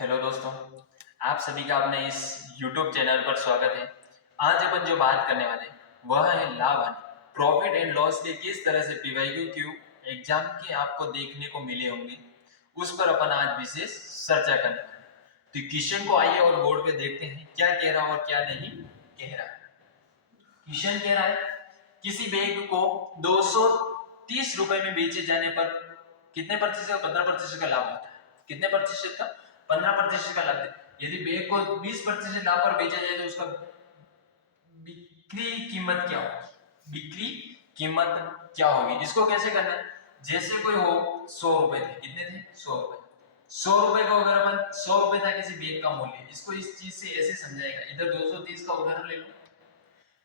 Hello दोस्तों, आप सभी का अपने इस YouTube चैनल पर स्वागत है। आज अपन जो बात करने वाले हैं वह है लाभ हानि, प्रॉफिट एंड लॉस के किस तरह से PYQ एग्जाम के आपको देखने को मिले होंगे, उस पर अपन आज विशेष चर्चा करने वाले हैं। तो क्वेश्चन को आइए और बोर्ड पे देखते हैं क्या कह रहा और क्या नहीं कह रहा। क्वेश्चन कह रहा है किसी बैग को 230 रुपए में बेचे जाने पर कितने प्रतिशत का 15% का लाभ होता है। कितने प्रतिशत का 15% का लाभ। यदि बैग को 20% लाभ पर बेचा जाए तो उसका बिक्री कीमत क्या होगी। बिक्री कीमत क्या होगी, इसको कैसे करना है। जैसे कोई हो 100 रुपए थे, कितने थे 100 रुपए। 100 रुपए को अगर अपन 100 रुपए था किसी बैग का मूल्य, इसको इस चीज से ऐसे समझाएगा। इधर 230 का उदाहरण ले लो।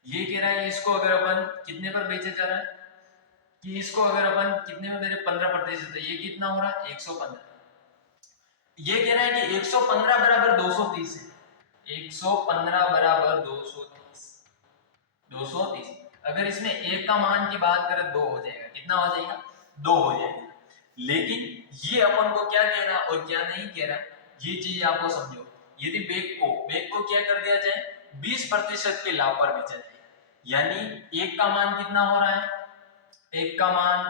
ये कह रहा है इसको अगर अपन कितने पर बेचे जा रहा है कि इसको अगर अपन कितने में मेरे 15%, ये कितना हो रहा है 115। ये कह रहा है कि 115 बराबर 230 है। 115 बराबर 230। अगर इसमें एक का मान की बात करें 2 हो जाएगा। कितना हो जाएगा 2 हो जाएगा। लेकिन ये अपन को क्या कह रहा और क्या नहीं कह रहा, ये चीज आपको समझो। यदि बैग को क्या कर दिया जाए 20% के लाभ पर बेचा जाए, यानी एक का मान कितना हो रहा है, एक का मान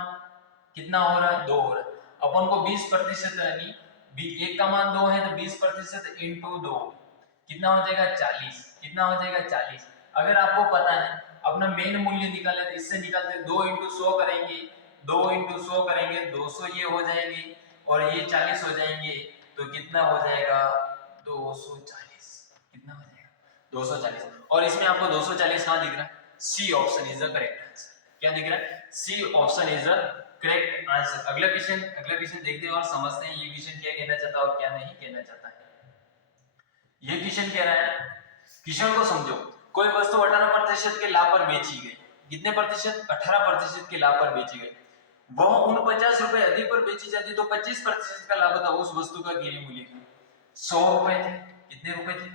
कितना हो रहा है 2 हो रहा है। अपन को 20% यानी एक का मान 2 है तो 20% इंटू 2 कितना हो जाएगा 40। कितना हो जाएगा 40। अगर आपको पता है अपना मेन मूल्य निकाले तो इससे निकालते 2 इंटू 100 करेंगे, 2 इंटू 100 करेंगे 200 ये हो जाएंगे और ये 40 हो जाएंगे। तो कितना हो जाएगा 240। कितना हो जाएगा 240। और इसमें आपको 240 कहां दिख रहा है, c option is the correct answer. क्या दिख रहा है, c option is the correct answer. अगला क्वेश्चन देखते हैं और समझते हैं ये क्वेश्चन क्या कहना चाहता है और क्या नहीं कहना चाहता है। ये क्वेश्चन कह रहा है, क्वेश्चन को समझो। कोई वस्तु 18% के लाभ पर बेची गई। कितने प्रतिशत 18% के लाभ पर बेची गई। वह 49 रुपए अधिक पर बेची जाती तो 25% का लाभ होता। उस वस्तु का गिरी मूल्य 100 रुपए थे। कितने रुपए थे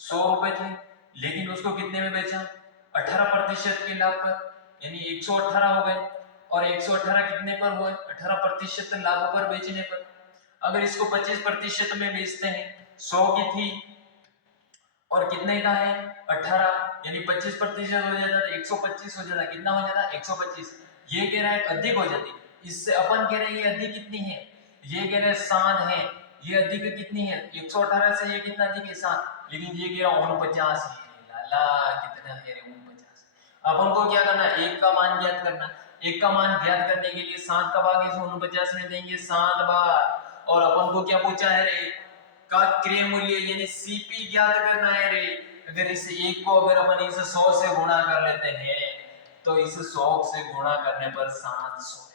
100 रुपए थे। लेकिन उसको कितने में बेचा 18% के लाभ पर, यानी 118 हो गए। और 118 कितने पर हुए 18% लाभ पर बेचने पर। अगर इसको 25% में बेचते हैं 100 की थी और कितने का है 18, यानी 25% हो जाता है 125 हो जाता। कितना हो जाता 125। ये कह रहा है अधिक हो जाती। इससे अपन कह रहे हैं ये अधिक कितनी है, ये कह रहे हैं 7 है। ये अधिक कितनी है 118 से ये कितना अधिक है 7। लेकिन ये कह रहा 49 है। लाला कितना है 49। अपन को क्या करना है एक का मान ज्ञात करना। एक का मान ज्ञात करने के लिए 7 का भाग इस 49 में देंगे 7 बार। और अपन को क्या पूछा है रे का क्रय मूल्य यानी सीपी ज्ञात करना है रे। अगर इस एक को अगर अपन इस 100 से गुणा कर लेते हैं तो इस 100 से गुणा करने पर 700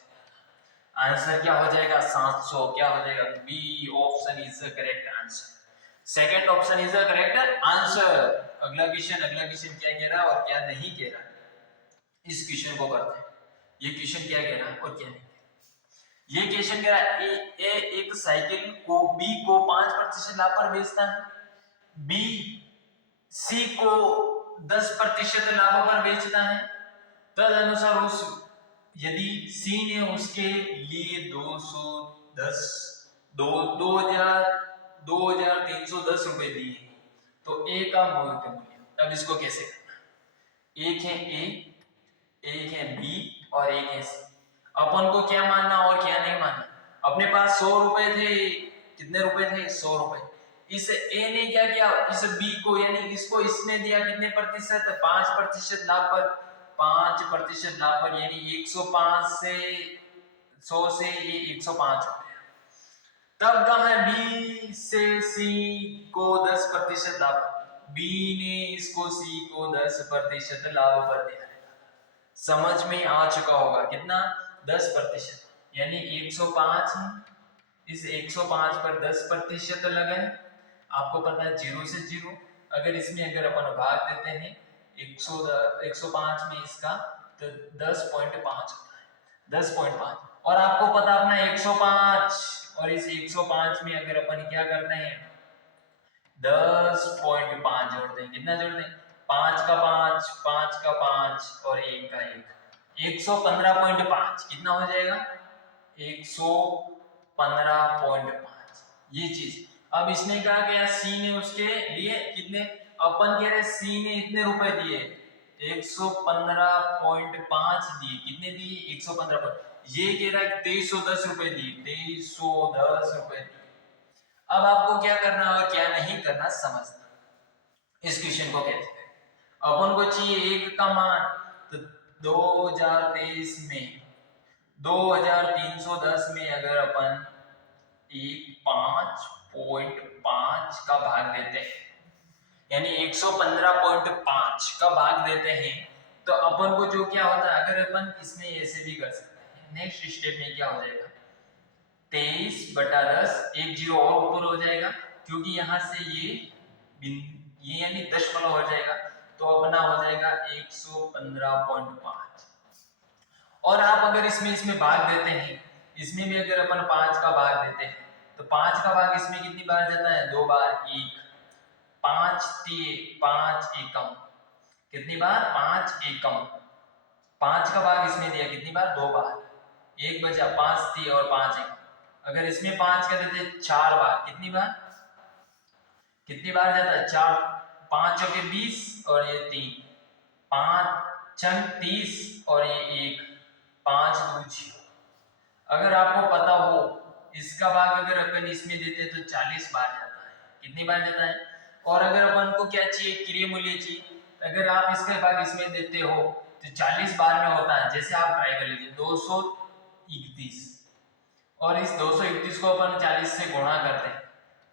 आंसर क्या हो जाएगा 700। क्या हो जाएगा b option is the correct answer. Second option is the correct answer. अगला क्वेश्चन क्या कह रहा है और क्या नहीं कह रहा, इस क्वेश्चन को करते हैं। ये क्वेश्चन क्या कह रहा है और क्या नहीं। ये क्वेश्चन कह रहा है एक साइकिल को बी को 5% लाभ पर बेचता है, बी सी को 10% लाभ पर बेचता है। तद अनुसार उस यदि सी ने उसके लिए 210 2310 रुपए दिए तो ए का मूल्य। अब इसको कैसे करना, एक है ए, एक है बी और एक है सी। अपन को क्या मानना और क्या नहीं मानना। अपने पास 100 रुपए थे। कितने रुपए थे 100 रुपए। इस ए ने क्या किया इस बी को यानी इसको इसने दिया कितने प्रतिशत 5% लाभ पर। 5% लाभ पर यानी 105 से 100 से ये 105 हो गया। तब कहा है बी से सी को 10% लाभ। बी ने इसको सी को 10% लाभ पर दिया। समझ में आ चुका होगा कितना 10%, यानी 105 इस 105 पर 10% लगे। आपको पता है 0 से 0। अगर इसमें अगर अपन भाग देते हैं 105 में इसका तो 10.5 होता है 10.5। और आपको पता अपना 105 और इस 105 में अगर अपन क्या करते हैं 10.5 जोड़ते हैं। कितना जोड़ते हैं 5 का 5, 5 का 5 और 1 का 1, 115.5 कितना हो जाएगा 115.5। ये चीज अब इसने कहा कि यार सी ने उसके लिए कितने, अपन कह रहे सी ने इतने रुपए दिए 115.5 दिए, कितने दिए 115, ये कह रहा है 2310 रुपए दिए, 2310 रुपए दिए। अब आपको क्या करना और क्या नहीं करना समझना, इस क्वेश्चन को कहते हैं अपन को चाहिए एक का मान, तो 2023 में 2310 में अगर अपन एक 5.5 का भाग देते हैं, यानी 115.5 का भाग देते हैं, तो अपन को जो क्या होता है, अगर अपन इसमें ऐसे भी कर सकते हैं, नेक्स्ट स्टेप में क्या हो जाएगा 23/10, एक जीरो और ऊपर हो जाएगा क्योंकि यहां से ये यानी दशमलव हो जाएगा, तो अपना हो जाएगा 115.5। और आप अगर इसमें भाग देते हैं, इसमें भी अगर अपन 5 का भाग देते हैं, तो 5 का भाग इसमें कितनी बार जाता है, 2 बार, 1 5 5 एकम, कितनी बार 5 एकम, 5 का भाग इसमें दिया कितनी बार, 2 बार, 1 बचा, 5 3 और 5 एकम। अगर इसमें 5 का देते 4 बार, कितनी बार जाता है 4, 5 चौके 20 और ये 3, 5 छंग 30 और ये 1, 5 2 0। अगर आपको पता हो इसका भाग अगर अपन इसमें देते हैं तो 40 बार जाता है, कितनी बार जाता है। और अगर अपन को क्या चाहिए, क्रिय मूल्य चाहिए, अगर आप इसका भाग इसमें देते हो तो 40 बार में होता है। जैसे आप ट्राई कर लीजिए 231, और इस 231 को अपन 40 से गुणा करते हैं,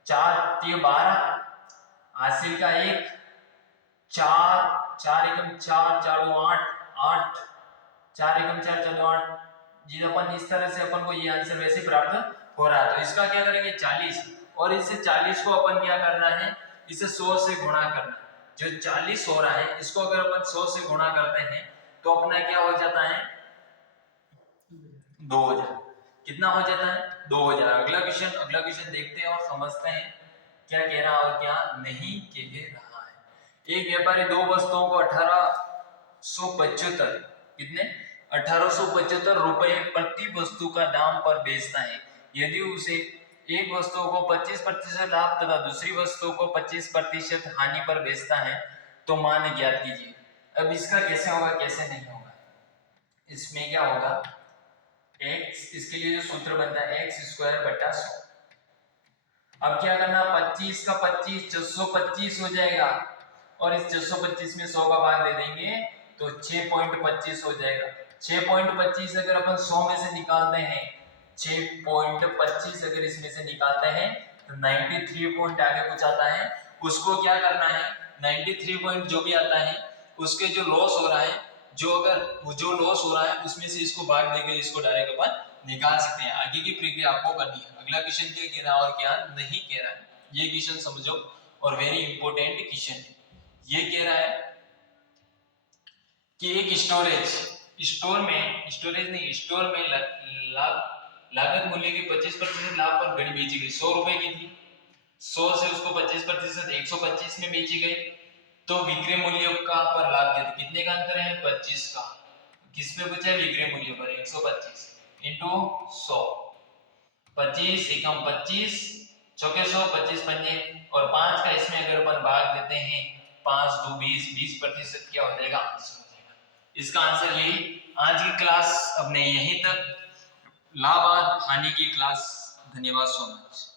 4 3 12, हासिल का 1, 4 4 एकम 4 4 8 8, 4 एकम 4 4 8 जी। अपन इस तरह से अपन को ये आंसर वैसे प्राप्त हो रहा है। तो इसका क्या करेंगे 40, और इससे 40 को अपन क्या करना है, इसे 100 से गुणा करना है। जो 40 हो रहा है इसको अगर अपन 100 से गुणा करते हैं तो अपना क्या हो जाता है 2000, कितना हो जाता है 2000। अगला क्वेश्चन देखते हैं और समझते हैं क्या कह रहा है और क्या नहीं कह रहा है। एक व्यापारी दो वस्तुओं को 1875 कितने 1875 रुपए प्रति वस्तु का दाम पर बेचता है। यदि उसे एक वस्तु को 25% लाभ तथा दूसरी वस्तु को 25% हानि पर बेचता है तो मान ज्ञात कीजिए। अब इसका कैसे होगा कैसे नहीं होगा, इसमें क्या होगा x, इसके लिए जो सूत्र बनता है x² बटा 100। अब क्या करना 25 का 25 625 हो जाएगा, और इस 625 में 100 का भाग दे देंगे तो 6.25 हो जाएगा। 6.25 अगर अपन 100 में से निकालते हैं, 6.25 अगर इसमें से निकालते हैं तो 93 पॉइंट आगे कुछ आता है, उसको क्या करना है 93 पॉइंट जो भी आता है उसके जो लॉस हो रहा है, जो लॉस हो रहा है उसमें से इसको भाग देकर इसको डायरेक्ट अपन निकाल सकते हैं। आगे की प्रक्रिया आपको करनी है। अगला क्वेश्चन क्या कह रहा है और क्या नहीं कह रहा है, ये क्वेश्चन समझो और वेरी इंपॉर्टेंट क्वेश्चन है। ये कह रहा है कि एक स्टोर में लागत मूल्य के 25% लाभ पर घड़ी बेची गई, 100 रुपए की थी, 100 से उसको 25% 125 में बेची गई, तो विक्रय मूल्य का पर लाभ कितने का अंतर है 25 का, किस पे बचा है विक्रय मूल्य पर 125 इंटू 100, 25 एकम 25 चौके 100 25 पंजे और 5 का इसमें अगर अपन भाग देते हैं 5 2 20 20% क्या हो जाएगा आंसर हो जाएगा। इसका आंसर यही। आज की क्लास अपने यहीं तक, लाभ हानि की क्लास। धन्यवाद सो मच।